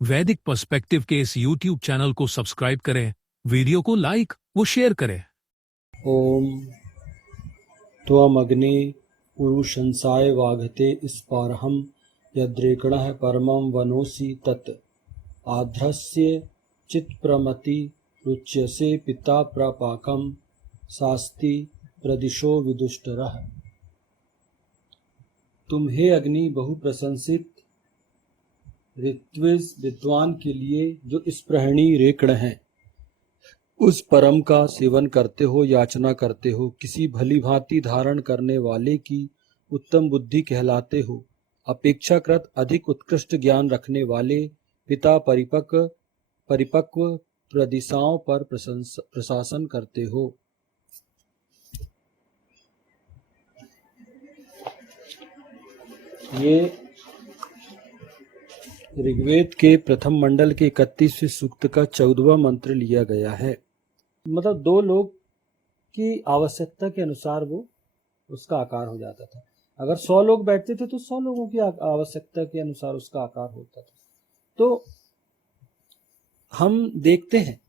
वैदिक पर्सपेक्टिव के इस YouTube चैनल को सब्सक्राइब करें, वीडियो को लाइक व शेयर करें। ओम त्वमग्ने पुरुषंसाय वाघते स्पारहम यद्रेकणः परमं वनोसि तत् आध्रस्य चित्प्रमति रुच्यसे पिता प्रपाकं शास्ति प्रदिशो विदुष्टरः। तुम हे अग्नि बहु प्रशंसित ऋत्विज विद्वान के लिए जो स्पृहणी रेकण है, उस परम का सेवन करते हो, याचना करते हो, किसी भली भांति धारण करने वाले की उत्तम बुद्धि कहलाते हो, अपेक्षाकृत अधिक उत्कृष्ट ज्ञान रखने वाले पिता परिपक्व प्रदिशाओं पर प्रशासन करते हो। ये ऋग्वेद के प्रथम मंडल के 31वें सूक्त का 14वां मंत्र लिया गया है। मतलब दो लोग की आवश्यकता के अनुसार वो उसका आकार हो जाता था। अगर 100 लोग बैठते थे तो 100 लोगों की आवश्यकता के अनुसार उसका आकार होता था। तो हम देखते हैं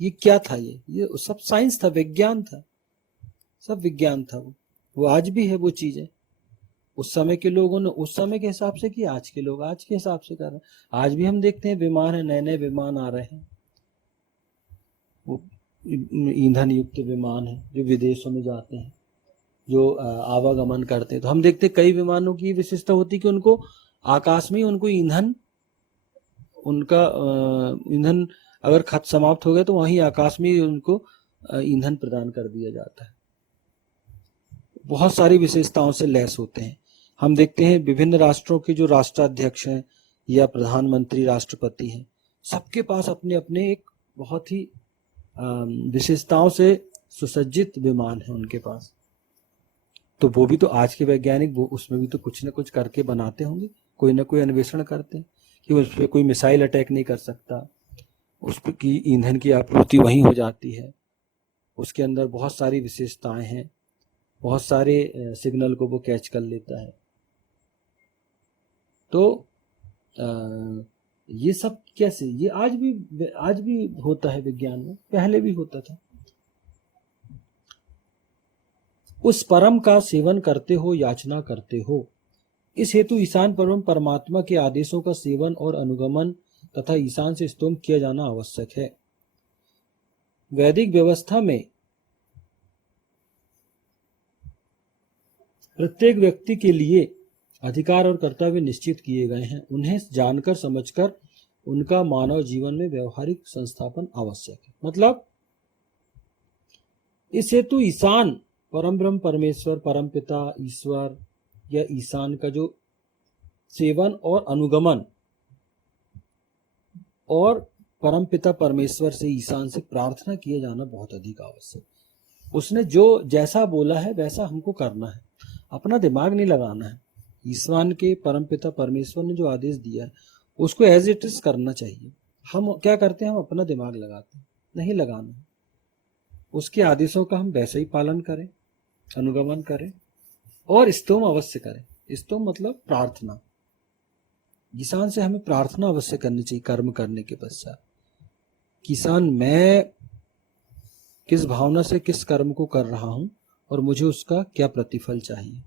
ये क्या था, ये सब साइंस था, विज्ञान था, सब विज्ञान था। वो आज भी है वो चीजें। उस समय के लोगों ने उस समय के हिसाब से किया, आज के लोग आज के हिसाब से कर रहे हैं। आज भी हम देखते हैं विमान है, नए नए विमान आ रहे हैं, वो ईंधन युक्त विमान है जो विदेशों में जाते हैं, जो आवागमन करते हैं। तो हम देखते हैं कई विमानों की विशेषता होती है कि उनको आकाश में उनको ईंधन, उनका ईंधन अगर खत समाप्त हो गया तो वहीं आकाश में उनको ईंधन प्रदान कर दिया जाता है। बहुत सारी विशेषताओं से लैस होते हैं। हम देखते हैं विभिन्न राष्ट्रों के जो राष्ट्राध्यक्ष हैं या प्रधानमंत्री, राष्ट्रपति हैं, सबके पास अपने अपने एक बहुत ही विशेषताओं से सुसज्जित विमान है उनके पास। तो वो भी तो आज के वैज्ञानिक वो उसमें भी तो कुछ ना कुछ करके बनाते होंगे, कोई ना कोई अन्वेषण करते हैं कि उस पर कोई मिसाइल अटैक नहीं कर सकता, उस पर की ईंधन की आपूर्ति वहीं हो जाती है, उसके अंदर बहुत सारी विशेषताएं हैं, बहुत सारे सिग्नल को वो कैच कर लेता है। तो ये सब कैसे, ये आज भी होता है विज्ञान में, पहले भी होता था। उस परम का सेवन करते हो, याचना करते हो। इस हेतु ईशान परम परमात्मा के आदेशों का सेवन और अनुगमन तथा ईशान से स्तोम किया जाना आवश्यक है। वैदिक व्यवस्था में प्रत्येक व्यक्ति के लिए अधिकार और कर्तव्य निश्चित किए गए हैं। उन्हें जानकर समझकर उनका मानव जीवन में व्यवहारिक संस्थापन आवश्यक है। मतलब इस हेतु ईशान परम ब्रह्म परमेश्वर, परम पिता ईश्वर या ईशान का जो सेवन और अनुगमन और परम पिता परमेश्वर से, ईशान से प्रार्थना किया जाना बहुत अधिक आवश्यक। उसने जो जैसा बोला है वैसा हमको करना है, अपना दिमाग नहीं लगाना है। ईशान के परम पिता परमेश्वर ने जो आदेश दिया है उसको एज इट इज करना चाहिए। हम क्या करते हैं, हम अपना दिमाग लगाते हैं, नहीं लगाना है। उसके आदेशों का हम वैसे ही पालन करें, अनुगमन करें और स्तोम अवश्य करें। स्तोम मतलब प्रार्थना। ईशान से हमें प्रार्थना अवश्य करनी चाहिए कर्म करने के पश्चात। किसान मैं किस भावना से किस कर्म को कर रहा हूं और मुझे उसका क्या प्रतिफल चाहिए।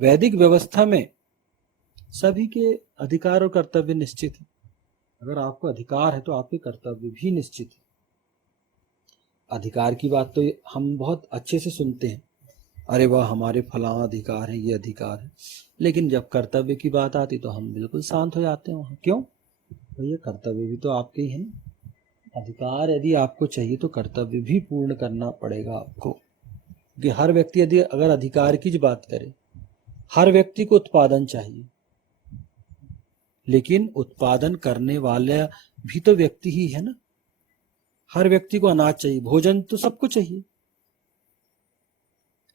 वैदिक व्यवस्था में सभी के अधिकार और कर्तव्य निश्चित है। अगर आपको अधिकार है तो आपके कर्तव्य भी निश्चित है। अधिकार की बात तो हम बहुत अच्छे से सुनते हैं, अरे वाह हमारे फलां अधिकार है, ये अधिकार है, लेकिन जब कर्तव्य की बात आती तो हम बिल्कुल शांत हो जाते हैं। क्यों? तो ये कर्तव्य भी तो आपके ही है ना। अधिकार यदि आपको चाहिए तो कर्तव्य भी पूर्ण करना पड़ेगा आपको। कि हर व्यक्ति यदि अगर अधिकार की बात करे, हर व्यक्ति को उत्पादन चाहिए, लेकिन उत्पादन करने वाला भी तो व्यक्ति ही है ना। हर व्यक्ति को अनाज चाहिए, भोजन तो सबको चाहिए,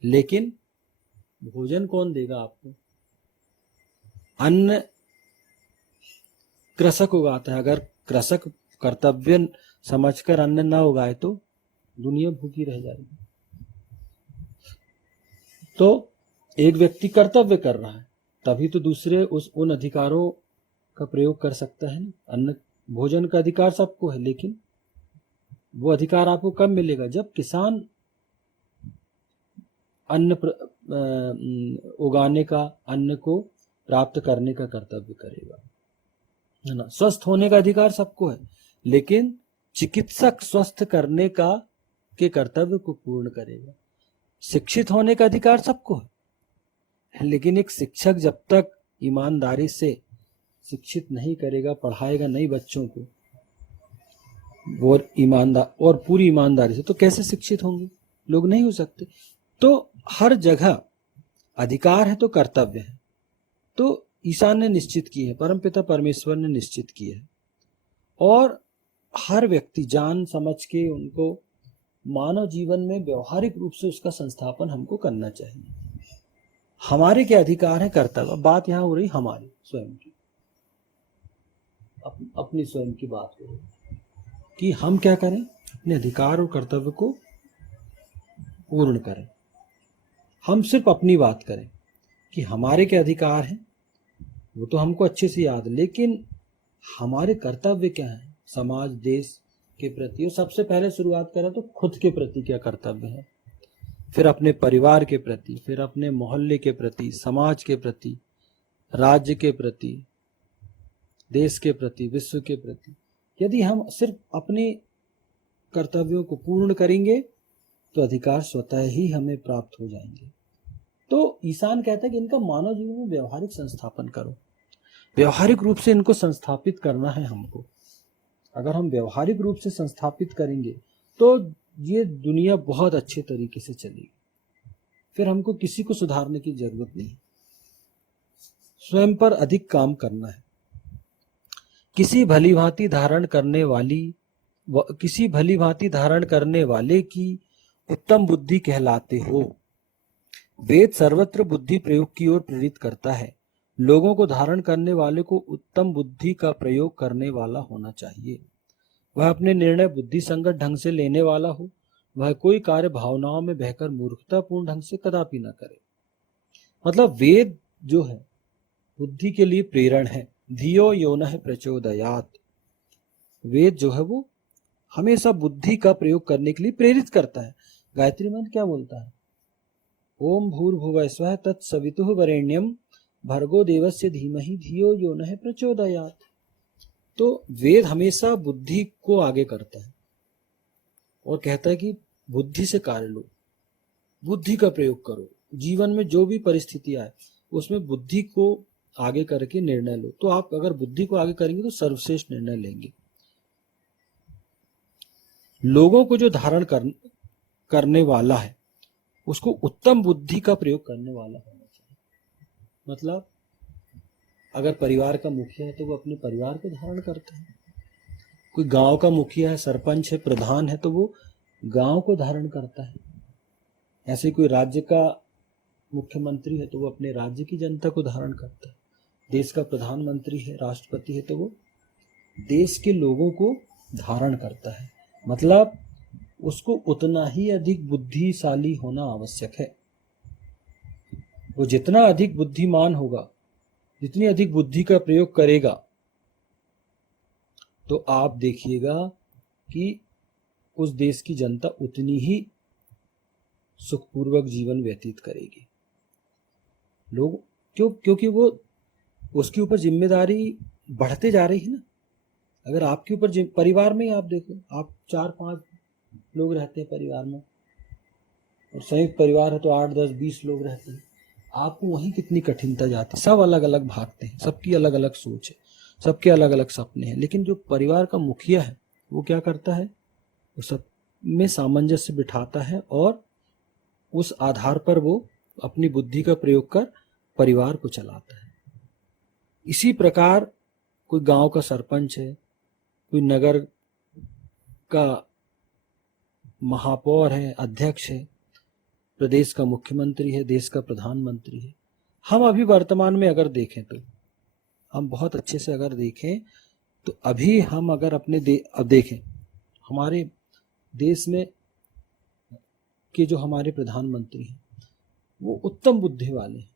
लेकिन भोजन कौन देगा आपको? अन्न कृषक उगाता है। अगर कृषक कर्तव्य समझकर अन्न न उगाए तो दुनिया भूखी रह जाएगी। तो एक व्यक्ति कर्तव्य कर रहा है, तभी तो दूसरे उन अधिकारों का प्रयोग कर सकता है ना। अन्न भोजन का अधिकार सबको है, लेकिन वो अधिकार आपको कब मिलेगा? जब किसान उगाने का, अन्न को प्राप्त करने का कर्तव्य करेगा, है ना। स्वस्थ होने का अधिकार सबको है, लेकिन चिकित्सक स्वस्थ करने का के कर्तव्य को पूर्ण करेगा। शिक्षित होने का अधिकार सबको है, लेकिन एक शिक्षक जब तक ईमानदारी से शिक्षित नहीं करेगा, पढ़ाएगा नहीं बच्चों को, वो ईमानदार और पूरी ईमानदारी से, तो कैसे शिक्षित होंगे? लोग नहीं हो सकते। तो हर जगह अधिकार है तो कर्तव्य है। तो ईसा ने निश्चित की है, परमपिता परमेश्वर ने निश्चित की है, और हर व्यक्ति जान समझ के उनको मानव जीवन में व्यवहारिक रूप से उसका संस्थापन हमको करना चाहिए। हमारे क्या अधिकार है, कर्तव्य। बात यहाँ हो रही हमारी स्वयं की, अपनी स्वयं की बात हो रही कि हम क्या करें, अपने अधिकार और कर्तव्य को पूर्ण करें। हम सिर्फ अपनी बात करें कि हमारे क्या अधिकार हैं, वो तो हमको अच्छे से याद है, लेकिन हमारे कर्तव्य क्या है समाज देश के प्रति। और सबसे पहले शुरुआत करें तो खुद के प्रति क्या कर्तव्य है, फिर अपने परिवार के प्रति, फिर अपने मोहल्ले के प्रति, समाज के प्रति, राज्य के प्रति, देश के प्रति, विश्व के प्रति। यदि हम सिर्फ अपने कर्तव्यों को पूर्ण करेंगे तो अधिकार स्वतः ही हमें प्राप्त हो जाएंगे। तो ईसान कहता है कि इनका मानव जीवन में व्यवहारिक संस्थापन करो। व्यवहारिक रूप से इनको संस्थापित करना है हमको। अगर हम व्यवहारिक रूप से संस्थापित करेंगे तो ये दुनिया बहुत अच्छे तरीके से चलेगी, फिर हमको किसी को सुधारने की जरूरत नहीं। स्वयं पर अधिक काम करना है। किसी भलीभांति धारण करने वाले की उत्तम बुद्धि कहलाते हो। वेद सर्वत्र बुद्धि प्रयोग की ओर प्रेरित करता है। लोगों को धारण करने वाले को उत्तम बुद्धि का प्रयोग करने वाला होना चाहिए। वह अपने निर्णय बुद्धि संगत ढंग से लेने वाला हो। वह कोई कार्य भावनाओं में बहकर मूर्खतापूर्ण ढंग से कदापि न करे। मतलब वेद जो है बुद्धि के लिए प्रेरण है। धियो योनः प्रचोदयात्। वेद जो है वो हमेशा बुद्धि का प्रयोग करने के लिए प्रेरित करता है। गायत्री मंत्र क्या बोलता है? ओम भूर्भुवः स्वः तत्सवितुः वरेण्यम भर्गो देवस्य धीमहि धियो योनः प्रचोदयात्। तो वेद हमेशा बुद्धि को आगे करता है और कहता है कि बुद्धि से कार्य लो, बुद्धि का प्रयोग करो। जीवन में जो भी परिस्थिति आए उसमें बुद्धि को आगे करके निर्णय लो। तो आप अगर बुद्धि को आगे करेंगे तो सर्वश्रेष्ठ निर्णय लेंगे। लोगों को जो धारण करने वाला है उसको उत्तम बुद्धि का प्रयोग करने वाला होना चाहिए। मतलब अगर परिवार का मुखिया है तो वो अपने परिवार को धारण करता है। कोई गांव का मुखिया है, सरपंच है, प्रधान है, तो वो गांव को धारण करता है। ऐसे कोई राज्य का मुख्यमंत्री है तो वो अपने राज्य की जनता को धारण करता है। देश का प्रधानमंत्री है, राष्ट्रपति है, तो वो देश के लोगों को धारण करता है। मतलब उसको उतना ही अधिक बुद्धिशाली होना आवश्यक है। वो जितना अधिक बुद्धिमान होगा, जितनी अधिक बुद्धि का प्रयोग करेगा, तो आप देखिएगा कि उस देश की जनता उतनी ही सुखपूर्वक जीवन व्यतीत करेगी। लोग क्योंकि वो उसके ऊपर जिम्मेदारी बढ़ते जा रही है ना। अगर आपके ऊपर परिवार में ही आप देखो, आप 4-5 लोग रहते हैं परिवार में, और संयुक्त परिवार है तो 8, 10, 20 लोग रहते हैं। आपको वहीं कितनी कठिनता जाती है। सब अलग अलग भागते हैं, सबकी अलग अलग सोच है, सबके अलग अलग सपने हैं। लेकिन जो परिवार का मुखिया है वो क्या करता है? वो सब में सामंजस्य बिठाता है और उस आधार पर वो अपनी बुद्धि का प्रयोग कर परिवार को चलाता है। इसी प्रकार कोई गांव का सरपंच है, कोई नगर का महापौर है, अध्यक्ष है, प्रदेश का मुख्यमंत्री है, देश का प्रधानमंत्री है। हम अभी वर्तमान में अगर देखें तो हम बहुत अच्छे से अगर देखें तो अभी हम अगर अपने अब देखें हमारे देश में के जो हमारे प्रधानमंत्री हैं वो उत्तम बुद्धि वाले हैं।